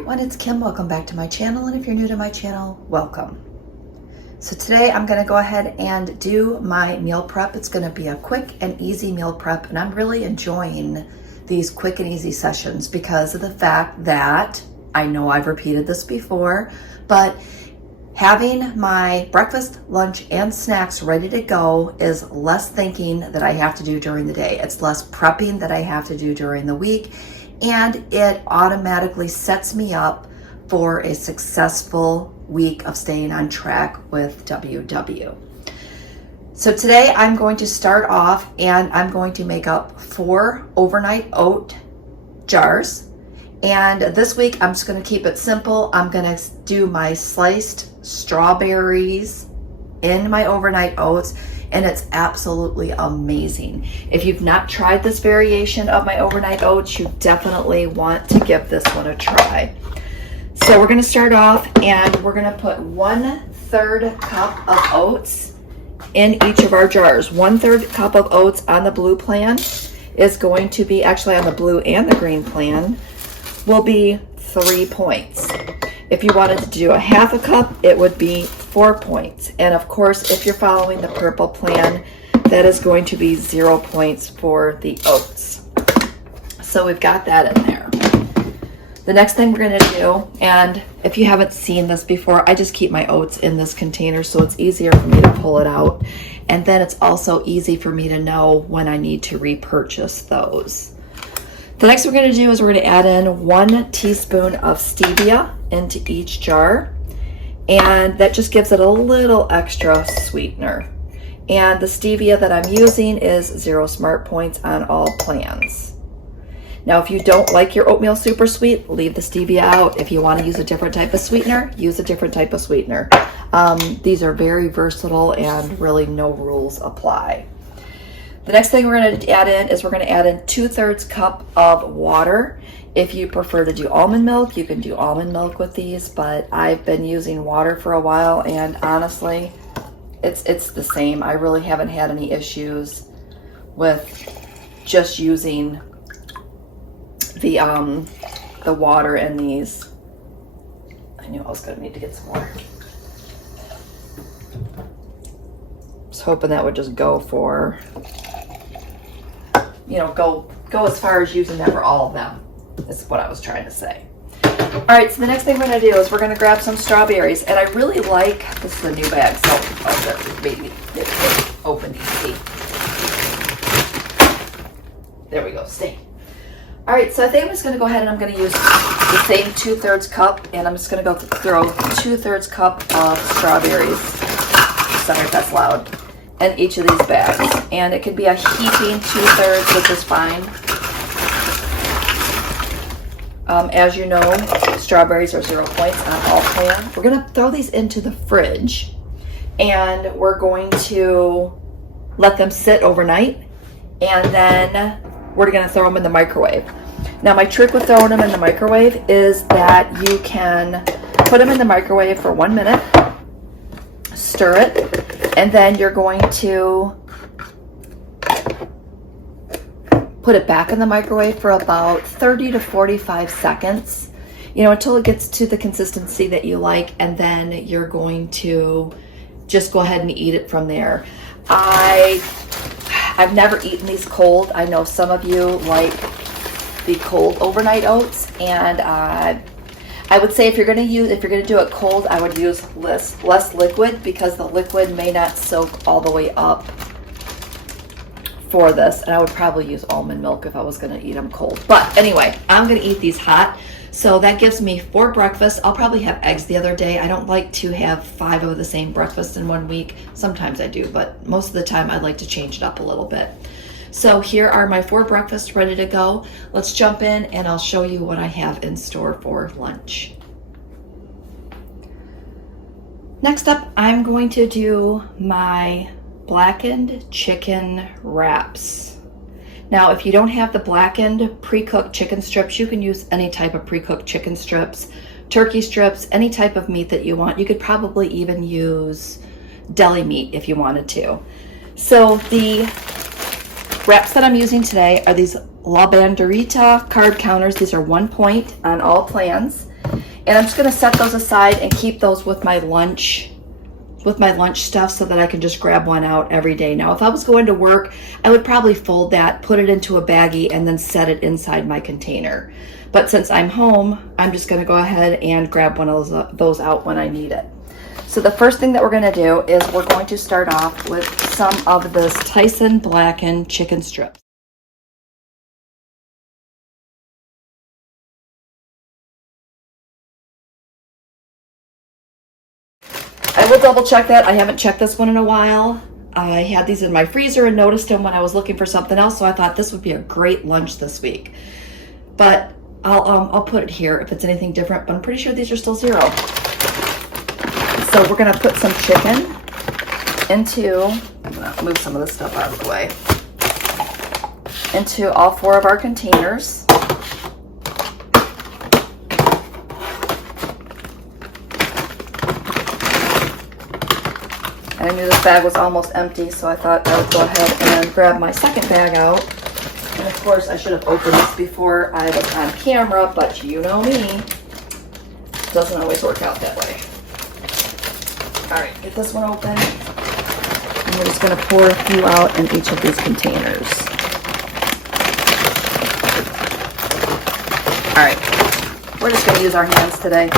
everyone, it's Kim. Welcome back to my channel, and if you're new to my channel, welcome. So today I'm going to go ahead and do my meal prep. It's going to be a quick and easy meal prep, and I'm really enjoying these quick and easy sessions because of the fact that I know I've repeated this before, but having my breakfast, lunch, and snacks ready to go is less thinking that I have to do during the day. It's less prepping that I have to do during the week, and it automatically sets me up for a successful week of staying on track with WW. So today I'm going to start off and I'm going to make up 4 overnight oat jars. And this week I'm just going to keep it simple. I'm going to do my sliced strawberries in my overnight oats, and it's absolutely amazing. If you've not tried this variation of my overnight oats, you definitely want to give this one a try. So we're going to start off and we're going to put 1/3 cup of oats in each of our jars. 1/3 cup of oats on the blue plan is going to be, actually on the blue and the green plan, will be 3 points. If you wanted to do a 1/2 cup, it would be 4 points. And of course, if you're following the purple plan, that is going to be 0 points for the oats. So we've got that in there. The next thing we're going to do, and if you haven't seen this before, I just keep my oats in this container so it's easier for me to pull it out. And then it's also easy for me to know when I need to repurchase those. The next we're going to do is we're going to add in 1 teaspoon of stevia into each jar, and that just gives it a little extra sweetener. And the stevia that I'm using is 0 smart points on all plans. Now, if you don't like your oatmeal super sweet, leave the stevia out. If you want to use a different type of sweetener, use a different type of sweetener. These are very versatile and really no rules apply. The next thing we're going to add in is we're going to add in 2/3 cup of water. If you prefer to do almond milk, you can do almond milk with these, but I've been using water for a while, and honestly, it's the same. I really haven't had any issues with just using the water in these. I knew I was going to need to get some water. Just hoping that would just go for, you know, go as far as using that for all of them, is what I was trying to say. All right, so the next thing we're going to do is we're going to grab some strawberries, and I really like, this is a new bag, so maybe it opened easy. There we go, stay. All right, so I think I'm just going to go ahead and I'm going to use the same 2/3 cup, and I'm just going to go throw 2/3 cup of strawberries. Sorry if that's loud. In each of these bags, and it could be a heaping 2/3, which is fine. As you know, strawberries are 0 points on all plans. We're going to throw these into the fridge, and we're going to let them sit overnight, and then we're going to throw them in the microwave. Now, my trick with throwing them in the microwave is that you can put them in the microwave for 1 minute, stir it, and then you're going to put it back in the microwave for about 30 to 45 seconds, you know, until it gets to the consistency that you like, and then you're going to just go ahead and eat it from there. I've never eaten these cold. I know some of you like the cold overnight oats, and I would say if you're going to do it cold, I would use less liquid, because the liquid may not soak all the way up for this, and I would probably use almond milk if I was going to eat them cold. But anyway, I'm going to eat these hot, so that gives me 4 breakfasts. I'll probably have eggs the other day. I don't like to have 5 of the same breakfast in 1 week. Sometimes I do, but most of the time I like to change it up a little bit. So here are my 4 breakfasts ready to go. Let's jump in and I'll show you what I have in store for lunch. Next up, I'm going to do my blackened chicken wraps. Now, if you don't have the blackened pre-cooked chicken strips, you can use any type of pre-cooked chicken strips, turkey strips, any type of meat that you want. You could probably even use deli meat if you wanted to. So the wraps that I'm using today are these La Banderita carb counters. These are 1 point on all plans. And I'm just gonna set those aside and keep those with my lunch stuff so that I can just grab one out every day. Now, if I was going to work, I would probably fold that, put it into a baggie, and then set it inside my container. But since I'm home, I'm just gonna go ahead and grab one of those out when I need it. So the first thing that we're gonna do is we're going to start off with some of this Tyson blackened chicken strips. I will double check that. I haven't checked this one in a while. I had these in my freezer and noticed them when I was looking for something else, so I thought this would be a great lunch this week. But I'll put it here if it's anything different, but I'm pretty sure these are still 0. So we're gonna put some chicken into, I'm gonna move some of this stuff out of the way, into all 4 of our containers. And I knew this bag was almost empty, so I thought I would go ahead and grab my second bag out. And of course, I should have opened this before I was on camera, but you know me, it doesn't always work out that way. All right, get this one open. And we're just gonna pour a few out in each of these containers. All right, we're just gonna use our hands today,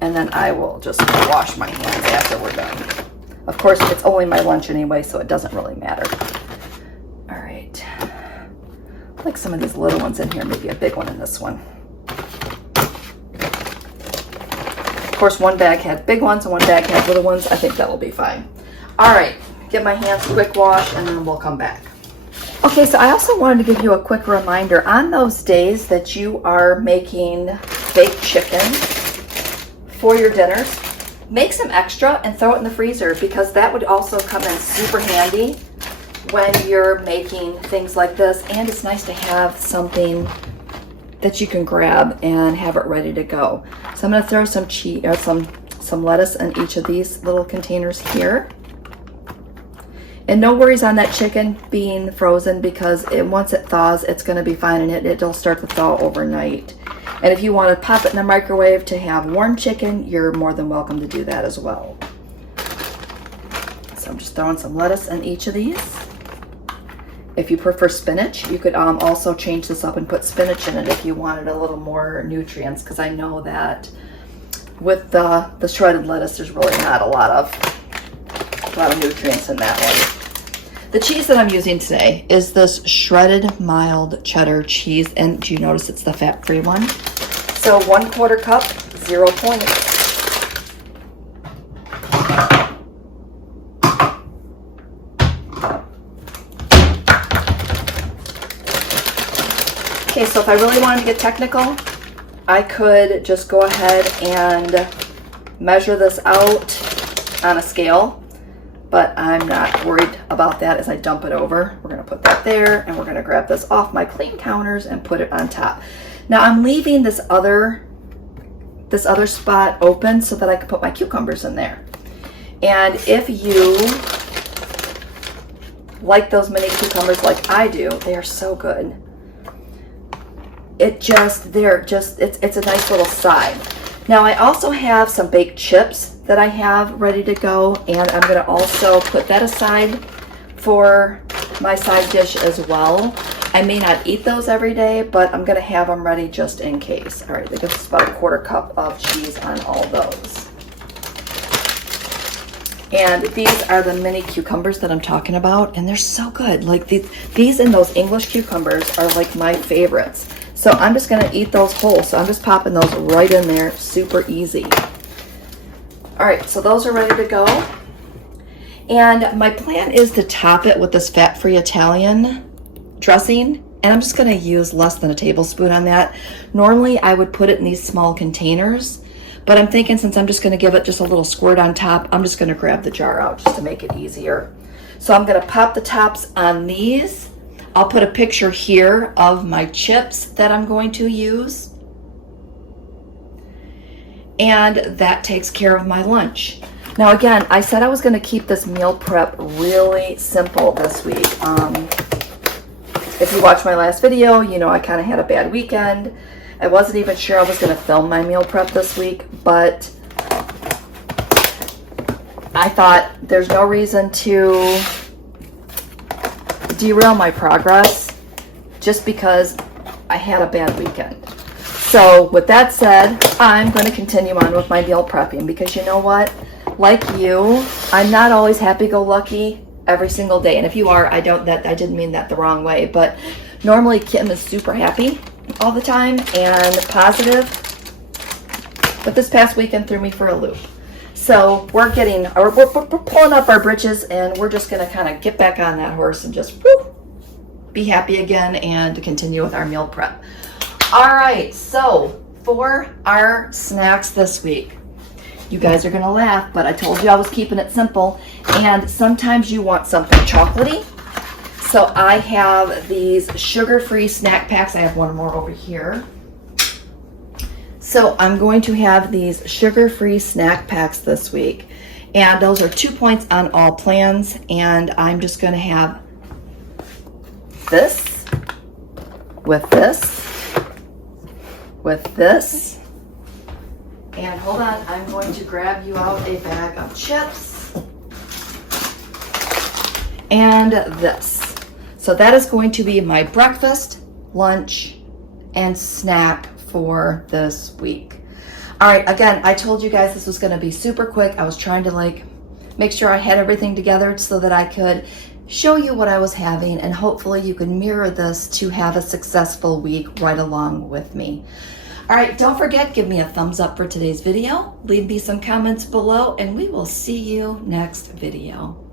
and then I will just wash my hands after we're done. Of course, it's only my lunch anyway, so it doesn't really matter. All right. I like some of these little ones in here, maybe a big one in this one. Of course, one bag had big ones and one bag had little ones. I think that will be fine. All right, get my hands a quick wash and then we'll come back. Okay, so I also wanted to give you a quick reminder on those days that you are making baked chicken for your dinners. Make some extra and throw it in the freezer, because that would also come in super handy when you're making things like this. And it's nice to have something that you can grab and have it ready to go. So I'm going to throw some cheese or some lettuce in each of these little containers here. And no worries on that chicken being frozen, because once it thaws, it's going to be fine, and it'll start to thaw overnight. And if you want to pop it in the microwave to have warm chicken, you're more than welcome to do that as well. So I'm just throwing some lettuce in each of these. If you prefer spinach, you could also change this up and put spinach in it if you wanted a little more nutrients, because I know that with the shredded lettuce, there's really not a lot of nutrients in that one. The cheese that I'm using today is this shredded mild cheddar cheese, and do you notice it's the fat-free one? So 1/4 cup, 0 point. Okay, so if I really wanted to get technical, I could just go ahead and measure this out on a scale. But I'm not worried about that as I dump it over. We're gonna put that there, and we're gonna grab this off my clean counters and put it on top. Now I'm leaving this other spot open so that I can put my cucumbers in there. And if you like those mini cucumbers like I do, they are so good. It's a nice little side. Now I also have some baked chips that I have ready to go, and I'm gonna also put that aside for my side dish as well. I may not eat those every day, but I'm gonna have them ready just in case. All right, that gives us about 1/4 cup of cheese on all those. And these are the mini cucumbers that I'm talking about, and they're so good. Like these and those English cucumbers are like my favorites. So I'm just gonna eat those whole. So I'm just popping those right in there, super easy. All right, so those are ready to go. And my plan is to top it with this fat-free Italian dressing, and I'm just gonna use less than a tablespoon on that. Normally I would put it in these small containers, but I'm thinking since I'm just gonna give it just a little squirt on top, I'm just gonna grab the jar out just to make it easier. So I'm gonna pop the tops on these. I'll put a picture here of my chips that I'm going to use. And that takes care of my lunch. Now again, I said I was gonna keep this meal prep really simple this week. if you watched my last video, you know I kind of had a bad weekend. I wasn't even sure I was going to film my meal prep this week, but I thought there's no reason to derail my progress just because I had a bad weekend. So with that said, I'm going to continue on with my meal prepping because you know what? Like you, I'm not always happy-go-lucky every single day. And if you are, I didn't mean that the wrong way, but normally Kim is super happy all the time and positive. But this past weekend threw me for a loop. So we're pulling up our britches and we're just going to kind of get back on that horse and just be happy again and continue with our meal prep. All right, so for our snacks this week, you guys are gonna laugh, but I told you I was keeping it simple, and sometimes you want something chocolatey. So I have these sugar-free snack packs. I have one more over here. So I'm going to have these sugar-free snack packs this week, and those are 2 points on all plans, and I'm just gonna have this with this with this, and hold on, I'm going to grab you out a bag of chips and this. So that is going to be my breakfast, lunch, and snack for this week. All right, again, I told you guys this was going to be super quick. I was trying to make sure I had everything together so that I could show you what I was having, and hopefully you can mirror this to have a successful week right along with me. All right, don't forget, give me a thumbs up for today's video, leave me some comments below, and we will see you next video.